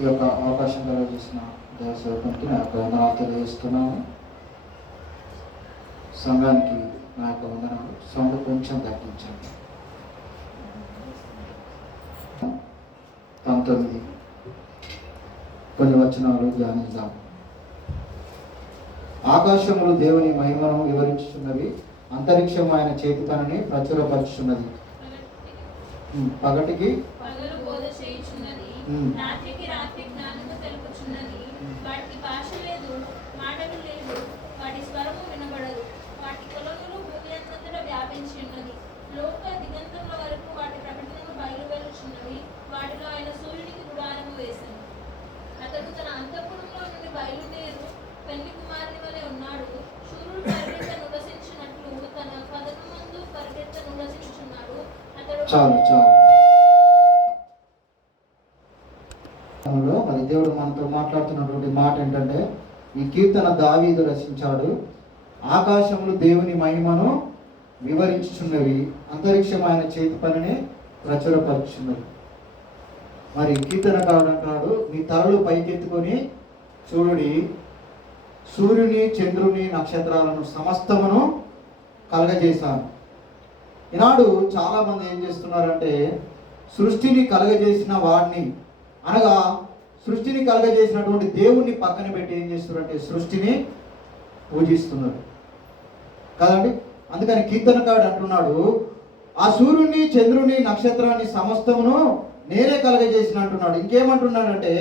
ఈ యొక్క అవకాశం కలిగజేసిన దేవసేవకునికి నా యొక్క వందనాలు తెలియజేస్తున్నాను. సంఘానికి నా యొక్క వందనాలు. సౌండ్ కొంచెం తగ్గించండి. 19 కొన్ని వచనాలు ధ్యానిద్దాం. ఆకాశములు దేవుని మహిమను వివరించుచున్నవి, అంతరిక్షం ఆయన చేతి పనిని ప్రచురపరుచుచున్నది. పగటికి రాత్రికి రాత్రి జ్ఞానము తెలుపుచున్నది. వాటికి భాష లేదు, మాటలు లేవు, వాటి స్వరము వినబడదు. వాటి కొలనులు భూమి అంతటా వ్యాపించి ఉన్నది. లోక దిగంతముల వరకు వాటి ప్రకటనలు బయలువెలుచున్నవి. వాటిలో ఆయన సూర్యునికి గుడారము వేశాను. అతడు తన అంతఃపురంలో నుండి బయలుదేరు పెళ్లి కుమారుని వలె ఉన్నాడు. సూర్యుడు పరిగెత్త నివసించినట్లు తన కథను ముందు పరిగెత్త నివసించుచున్నాడు. అతడు మరి దేవుడు మనతో మాట్లాడుతున్నటువంటి మాట ఏంటంటే, ఈ కీర్తన దావీదు రచించాడు. ఆకాశములు దేవుని మహిమను వివరించుచున్నవి, అంతరిక్షం ఆయన చేతి పనిని ప్రచురపరుచున్నవి. మరి కీర్తనకారుడు అంటాడు, మీ తలలు పైకెత్తుకొని చూడుడి, సూర్యుని చంద్రుని నక్షత్రాలను సమస్తమును కలగజేశాను. ఈనాడు చాలామంది ఏం చేస్తున్నారంటే, సృష్టిని కలగజేసిన వాడిని, అనగా సృష్టిని కలగజేసినటువంటి దేవుణ్ణి పక్కన పెట్టి ఏం చేస్తున్నారంటే సృష్టిని పూజిస్తున్నారు కదండి. అందుకని కీర్తనకారుడు అంటున్నాడు, ఆ సూర్యుని చంద్రుని నక్షత్రాన్ని సమస్తమును నేనే కలగజేసిన అంటున్నాడు. ఇంకేమంటున్నాడంటే,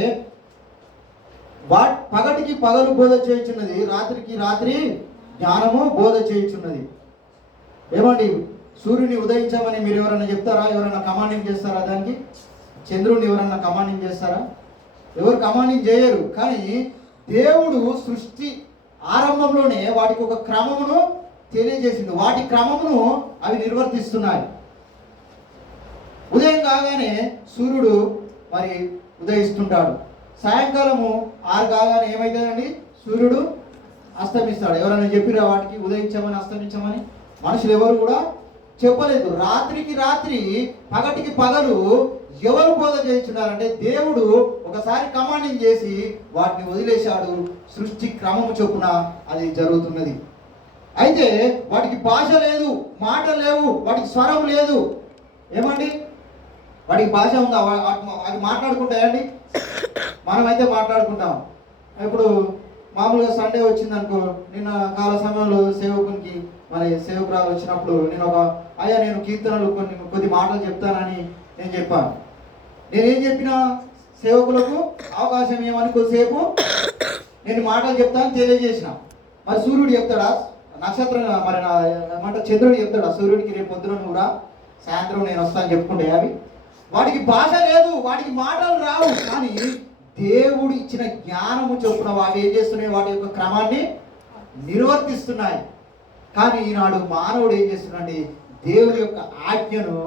పగటికి పగలు బోధ చేయుచున్నది, రాత్రికి రాత్రి జ్ఞానము బోధ చేయుచున్నది. ఏమండి, సూర్యుని ఉదయించమని మీరు ఎవరైనా చెప్తారా? ఎవరైనా కమాండింగ్ చేస్తారా? దానికి చంద్రుడిని ఎవరన్నా కమాండింగ్ చేస్తారా? ఎవరు కమాండింగ్ చేయరు. కానీ దేవుడు సృష్టి ఆరంభంలోనే వాటికి ఒక క్రమమును తెలియజేసింది. వాటి క్రమమును అవి నిర్వర్తిస్తున్నాయి. ఉదయం కాగానే సూర్యుడు మరి ఉదయిస్తుంటాడు. సాయంకాలము 6 కాగానే ఏమవుతుందండి? సూర్యుడు అస్తమిస్తాడు. ఎవరైనా చెప్పిరా వాటికి ఉదయించమని అస్తమించమని? మనుషులు ఎవరు కూడా చెప్పలేదు. రాత్రికి రాత్రి పగటికి పగలు ఎవరు బోధ చేయించున్నారంటే దేవుడు ఒకసారి కమాండింగ్ చేసి వాటిని వదిలేశాడు. సృష్టి క్రమము చొప్పున అది జరుగుతున్నది. అయితే వాటికి భాష లేదు, మాట లేవు, వాటికి స్వరం లేదు. ఏమండి, వాటికి భాష ఉందా? అవి మాట్లాడుకుంటాయండి? మనమైతే మాట్లాడుకుంటాం. ఇప్పుడు మామూలుగా సండే వచ్చిందనుకో, నిన్న కాల సమయంలో సేవకునికి మరి సేవకురాలు వచ్చినప్పుడు నేను కీర్తనలు కొద్ది మాటలు చెప్తానని నేను చెప్పాను. నేనేం చెప్పినా సేవకులకు అవకాశం ఏమని కొద్దిసేపు నేను మాటలు చెప్తాను తెలియజేసిన. మరి సూర్యుడు చెప్తాడా? నక్షత్రం మరి ఏమంటే చంద్రుడు చెప్తాడా సూర్యుడికి రేపు పొద్దున నువ్వురా, సాయంత్రం నేను వస్తాను చెప్పుకుంటే? అవి వాటికి భాష లేదు, వాటికి మాటలు రావు. కానీ దేవుడు ఇచ్చిన జ్ఞానము చొప్పున వాటి ఏం చేస్తున్నాయి? వాటి యొక్క క్రమాన్ని నిర్వర్తిస్తున్నాయి. కానీ ఈనాడు మానవుడు ఏం చేస్తున్నాడు? దేవుని యొక్క ఆజ్ఞను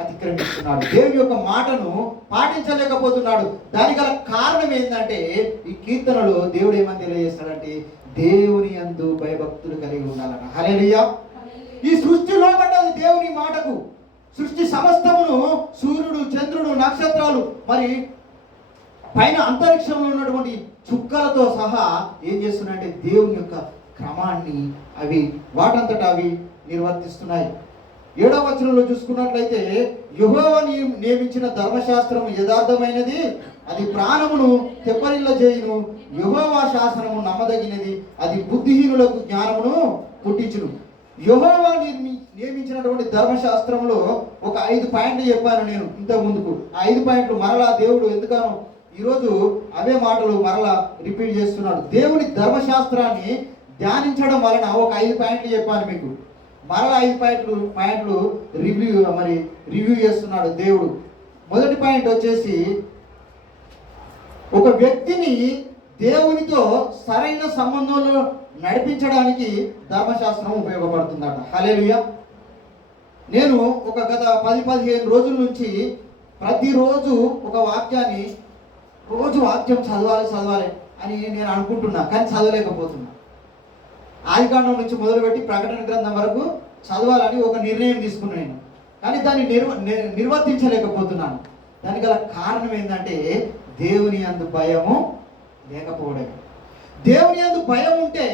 అతిక్రమిస్తున్నాడు, దేవుని యొక్క మాటను పాటించలేకపోతున్నాడు. దానికి గల కారణం ఏంటంటే, ఈ కీర్తనలో దేవుడు ఏమని తెలియజేస్తాడంటే, దేవుని యందు భయభక్తులు కలిగి ఉండాలన్న. హల్లెలూయా. ఈ సృష్టి లోబడ్డది దేవుని మాటకు. సృష్టి సమస్తమును, సూర్యుడు చంద్రుడు నక్షత్రాలు మరి పైన అంతరిక్షంలో ఉన్నటువంటి చుక్కలతో సహా ఏం చేస్తున్నాయంటే దేవుని యొక్క క్రమాన్ని అవి వాటంతటా అవి నిర్వర్తిస్తున్నాయి. 7వ వచనంలో చూసుకున్నట్లయితే, యెహోవా నియమించిన ధర్మశాస్త్రము యథార్థమైనది, అది ప్రాణమును తెప్పరిల్ల చేయును. యెహోవా శాసనము నమ్మదగినది, అది బుద్ధిహీనులకు జ్ఞానమును పుట్టించును. యెహోవా నియమించినటువంటి ధర్మశాస్త్రంలో ఒక 5 పాయింట్లు చెప్పాను నేను ఇంతకు ముందుకు. ఆ 5 పాయింట్లు మరలా దేవుడు ఎందుకనో ఈరోజు అవే మాటలు మరలా రిపీట్ చేస్తున్నాడు. దేవుని ధర్మశాస్త్రాన్ని ధ్యానించడం వలన ఒక 5 పాయింట్లు చెప్పాను మీకు. మరలా 5 పాయింట్లు రివ్యూ చేస్తున్నాడు దేవుడు. మొదటి పాయింట్ వచ్చేసి, ఒక వ్యక్తిని దేవునితో సరైన సంబంధంలో నడిపించడానికి ధర్మశాస్త్రం ఉపయోగపడుతుందట. హల్లెలూయా. నేను గత 10-15 రోజుల నుంచి ప్రతిరోజు ఒక వాక్యాన్ని, రోజు వాక్యం చదవాలి అని నేను అనుకుంటున్నా, కానీ చదవలేకపోతున్నా. ఆదికాండం నుంచి మొదలుపెట్టి ప్రకటన గ్రంథం వరకు చదవాలని ఒక నిర్ణయం తీసుకున్నాను నేను, కానీ దాన్ని నిర్వర్తించలేకపోతున్నాను. దానికి గల కారణం ఏంటంటే, దేవుని యందు భయము లేకపోవడమే. దేవుని యందు భయం ఉంటే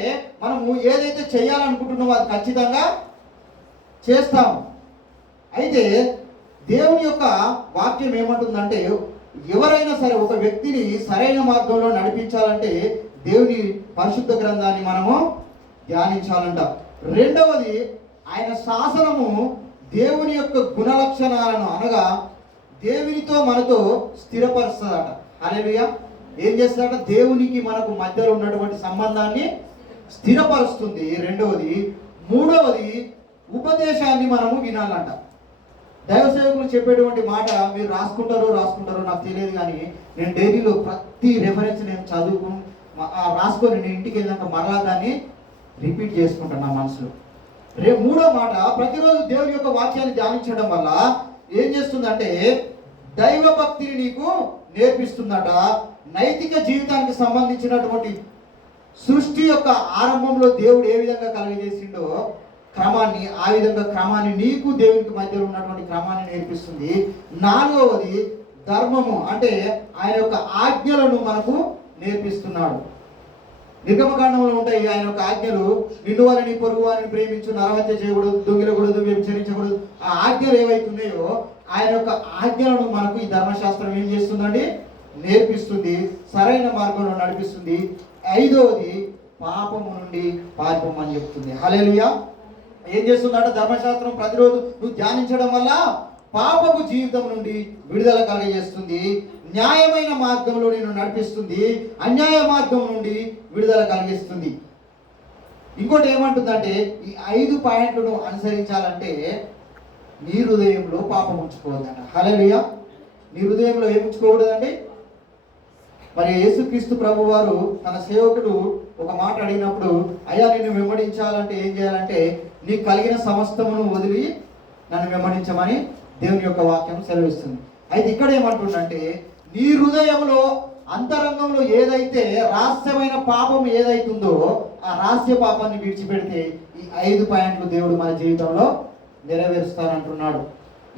మనము ఏదైతే చేయాలనుకుంటున్నామో అది ఖచ్చితంగా చేస్తాము. అయితే దేవుని యొక్క వాక్యం ఏమంటుందంటే, ఎవరైనా సరే ఒక వ్యక్తిని సరైన మార్గంలో నడిపించాలంటే దేవుని పరిశుద్ధ గ్రంథాన్ని మనము ధ్యానించాలంట. రెండవది, ఆయన శాసనము దేవుని యొక్క గుణలక్షణాలను అనగా దేవునితో మనతో స్థిరపరుస్తుందట. హల్లెలూయా. ఏం చేస్తాడట? దేవునికి మనకు మధ్యలో ఉన్నటువంటి సంబంధాన్ని స్థిరపరుస్తుంది. రెండవది. మూడవది, ఉపదేశాన్ని మనము వినాలంట. దైవ సేవకులు చెప్పేటువంటి మాట మీరు రాసుకుంటారో నాకు తెలియదు, కానీ నేను డైరీలో ప్రతి రెఫరెన్స్ నేను రాసుకొని నేను ఇంటికి వెళ్ళినాక మరలా దాన్ని రిపీట్ చేసుకుంటాను నా మనసులో. మూడో మాట, ప్రతిరోజు దేవుని యొక్క వాక్యాన్ని ధ్యానించడం వల్ల ఏం చేస్తుందంటే దైవ భక్తిని నీకు నేర్పిస్తుందట. నైతిక జీవితానికి సంబంధించినటువంటి సృష్టి యొక్క ఆరంభంలో దేవుడు ఏ విధంగా కలుగజేసిండో క్రమాన్ని, ఆ విధంగా క్రమాన్ని నీకు దేవునికి మధ్యలో ఉన్నటువంటి క్రమాన్ని నేర్పిస్తుంది. నాలుగవది, ధర్మము అంటే ఆయన యొక్క ఆజ్ఞలను మనకు నేర్పిస్తున్నాడు. నిర్గమకాండంలో ఉంటాయి ఆయన యొక్క ఆజ్ఞలు. నిన్ను వారిని పొరుగు వారిని ప్రేమించు, నరహత్య చేయకూడదు, దొంగిలకూడదు, వ్యభిచరించకూడదు. ఆ ఆజ్ఞలు ఏవైతున్నాయో ఆయన యొక్క ఆజ్ఞలను మనకు ఈ ధర్మశాస్త్రం ఏం చేస్తుందండి? నేర్పిస్తుంది, సరైన మార్గంలో నడిపిస్తుంది. ఐదవది, పాపము నుండి పారిపోమని చెప్తుంది. హల్లెలూయా. ఏం చేస్తుందంట? ధర్మశాస్త్రం ప్రతిరోజు నువ్వు ధ్యానించడం వల్ల పాపపు జీవితం నుండి విడుదల కలగజేస్తుంది, న్యాయమైన మార్గంలో నేను నడిపిస్తుంది, అన్యాయ మార్గం నుండి విడుదల కలిగిస్తుంది. ఇంకోటి ఏమంటుందంటే, ఈ 5 పాయింట్లను అనుసరించాలంటే నీ హృదయంలో పాపం ఉంచుకోవద్దట. హల్లెలూయా. నీ హృదయంలో ఏం ఉంచుకోకూడదండి? మరి యేసుక్రీస్తు ప్రభు వారు తన సేవకుడు ఒక మాట అడిగినప్పుడు, అయ్యా నిన్ను వెంబడించాలంటే ఏం చేయాలంటే నీకు కలిగిన సమస్తమును వదిలి నన్ను వెంబడించమని దేవుని యొక్క వాక్యం సెలవిస్తుంది. అయితే ఇక్కడ ఏమంటుందంటే, నీ హృదయంలో అంతరంగంలో ఏదైతే రహస్యమైన పాపం ఏదైతుందో ఆ రహస్య పాపాన్ని విడిచిపెడితే ఈ 5 పాయింట్లు దేవుడు మన జీవితంలో నెరవేరుస్తానంటున్నాడు.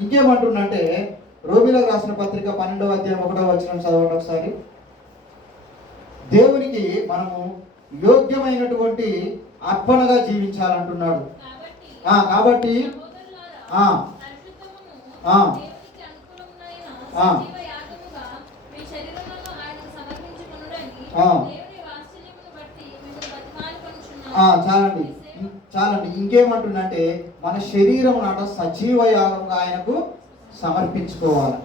ఇంకేమంటుందంటే, రోమీయులకు రాసిన పత్రిక 12వ అధ్యాయం 1వ వచనం చదవండి ఒకసారి. దేవునికి మనము యోగ్యమైనటువంటి అర్పణగా జీవించాలంటున్నాడు. కాబట్టి చాలండి. ఇంకేమంటుందంటే, మన శరీరం నాట సజీవ యాగంగా ఆయనకు సమర్పించుకోవాలి.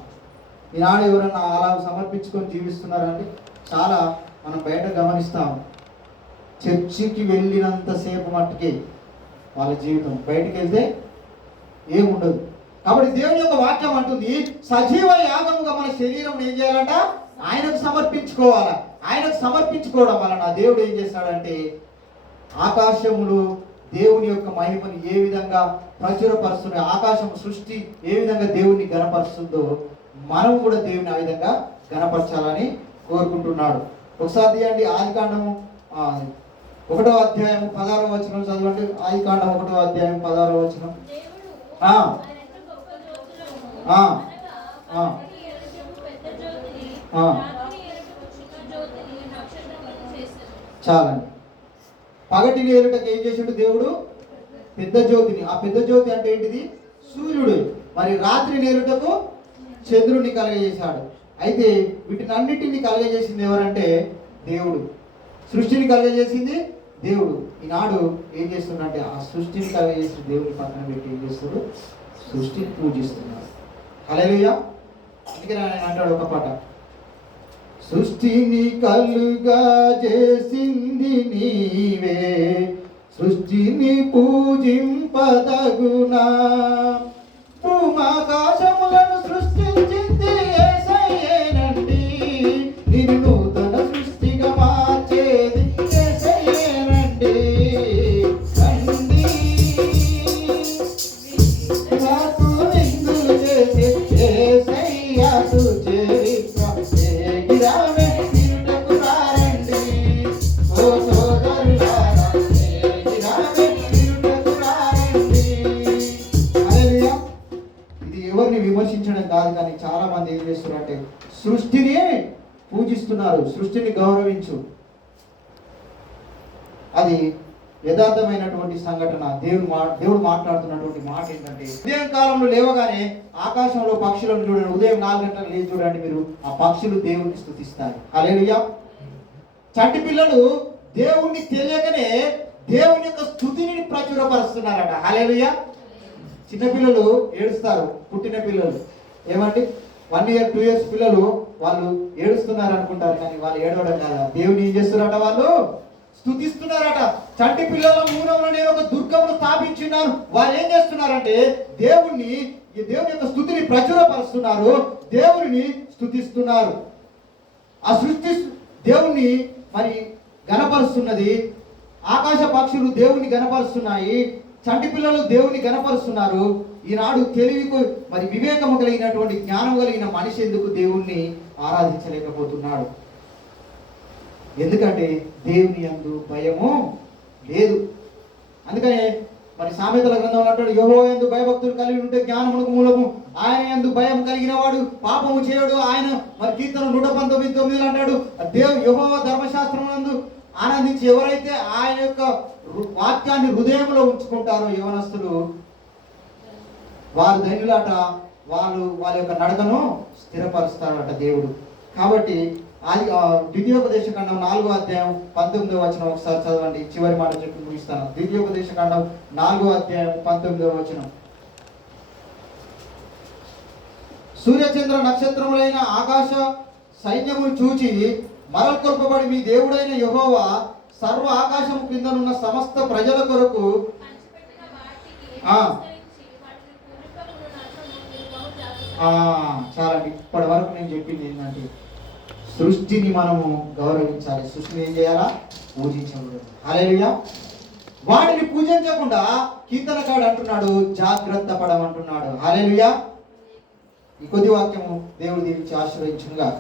ఈనాడు ఎవరైనా అలా సమర్పించుకొని జీవిస్తున్నారండి? చాలా మనం బయట గమనిస్తాం. చర్చికి వెళ్ళినంతసేపు మట్టుకే వాళ్ళ జీవితం, బయటికి వెళ్తే ఏముండదు. కాబట్టి దేవుని యొక్క వాక్యం అంటుంది, సజీవ యాగముగా మన శరీరం ఏం చేయాలంట? ఆయనకు సమర్పించుకోవాలా. ఆయనకు సమర్పించుకోవడం వలన దేవుడు ఏం చేస్తాడంటే, ఆకాశములు దేవుని యొక్క మహిమను ఏ విధంగా ప్రచురపరుస్తుంది, ఆకాశం సృష్టి ఏ విధంగా దేవుని గణపరుస్తుందో మనం కూడా దేవుని ఆ విధంగా గణపరచాలని కోరుకుంటున్నాడు. ఒకసారి తీయండి, ఆదికాండము 1వ అధ్యాయం 16వ వచనం చదవండి. ఆదికాండం 1వ అధ్యాయం 16వ వచనం. చాలండి. పగటిని ఏలుటకు ఏం చేసాడు దేవుడు? పెద్ద జ్యోతిని. ఆ పెద్ద జ్యోతి అంటే ఏంటిది? సూర్యుడు. మరి రాత్రి నేలుటకు చంద్రుడిని కలగజేశాడు. అయితే వీటిని అన్నిటిని కలగజేసింది ఎవరంటే దేవుడు. సృష్టిని కలగజేసింది దేవుడు. ఈనాడు ఏం చేస్తున్నాడంటే, ఆ సృష్టిని కలగజేసిన దేవుని పక్కన పెట్టి ఏం చేస్తాడు? సృష్టిని పూజిస్తున్నాడు. హల్లెలూయా. అందుకే ఆయన అంటాడు ఒక పాట, సృష్టిని కలుగా చేసింది నీవే, సృష్టిని పూజింపదగునా, భూమాకాశములను సృష్టించింది యేసయ్యేనండి, నిన్ను నూతన సృష్టిగా మార్చేది యేసయ్యేనండి. రండి నాకు విందులు చేసి యేసయ్య సుచరిత్ర ఏగిరామే తిరుటకు రారండి. ఓ సోదరులారా ఏగిరామే తిరుటకు రారండి. హల్లెలూయా. చెప్తున్నారు, సృష్టిని గౌరవించు. అది యథార్థమైనటువంటి సంఘటన. దేవుడు మాట్లాడుతున్నటువంటి మాట ఏంటంటే, ఉదయం కాలంలో లేవగానే ఆకాశంలో పక్షులను చూడండి. ఉదయం 4 గంటలకు లేచి చూడండి మీరు, ఆ పక్షులు దేవుణ్ణి స్తుతిస్తాయి. హల్లెలూయా. చంటి పిల్లలు దేవుణ్ణి తెలియకనే దేవుని యొక్క స్తుతిని ప్రచురపరుస్తున్నారట. హల్లెలూయా. చిన్నపిల్లలు ఏడుస్తారు, పుట్టిన పిల్లలు ఏమంటే 1 year 2 years పిల్లలు వాళ్ళు ఏడుస్తున్నారు అనుకుంటారు, కానీ వాళ్ళు ఏడవడం కాదు, దేవుని ఏం చేస్తున్నారట, వాళ్ళు స్తుతిస్తున్నారట. చంటి పిల్లల మూలంలో నేను ఒక దుర్గమును స్థాపించున్నాను. వాళ్ళు ఏం చేస్తున్నారంటే దేవుని యొక్క స్తుతిని ప్రచురపరుస్తున్నారు, దేవుని స్తుతిస్తున్నారు. ఆ సృష్టి దేవుణ్ణి మరి గణపరుస్తున్నది. ఆకాశ పక్షులు దేవుని గణపరుస్తున్నాయి, చంటి పిల్లలు దేవుని గణపరుస్తున్నారు. ఈనాడు తెలివికు మరి వివేకము కలిగినటువంటి జ్ఞానం కలిగిన మనిషి ఎందుకు దేవుణ్ణి ఆరాధించలేకపోతున్నాడు? ఎందుకంటే దేవుని యందు భయము లేదు. అందుకనే మరి సామెతల గ్రంథంలో అంటాడు, యెహోవా యందు భయభక్తులు కలిగి ఉంటే జ్ఞానమునకు మూలము, ఆయన యందు భయం కలిగిన వాడు పాపము చేయడు. ఆయన మరి కీర్తన 119:9 అంటాడు, యెహోవా ధర్మశాస్త్రమునందు ఆనందించి ఎవరైతే ఆయన యొక్క వాక్యాన్ని హృదయంలో ఉంచుకుంటారో యవనస్తులు, వారు ధన్యులాట. వాళ్ళ యొక్క నడకను స్థిరపరుస్తారట దేవుడు. కాబట్టి అది ద్వితీయోపదేశకాండం 4వ అధ్యాయం 19వ వచనం ఒకసారి చదవండి. చివరి మాట చెప్పి ముగిస్తాను. ద్వితీయోపదేశకాండం 4వ అధ్యాయం 19వ వచనం. సూర్యచంద్ర నక్షత్రములైన ఆకాశ సైన్యమును చూచి మరల్కొల్పబడి మీ దేవుడైన యెహోవా సర్వ ఆకాశము క్రిందనున్న సమస్త ప్రజల కొరకు పంచిపెట్టిన వాటికి ఆ. నమస్కరించి వాటిని పూర్వీకులను నరకము మీరు బహు జాగ్రత్తగా చాలండి. ఇప్పటి వరకు నేను చెప్పింది ఏంటంటే, సృష్టిని మనము గౌరవించాలి, సృష్టిని ఏం చేయాలా, పూజించకూడదు. హల్లెలూయా. వాటిని పూజించకుండా కీర్తనకాడు అంటున్నాడు, జాగ్రత్త పడమంటున్నాడు. హల్లెలూయా. ఈ కొద్ది వాక్యము దేవుడు దీవించి ఆశీర్వదించునుగాక.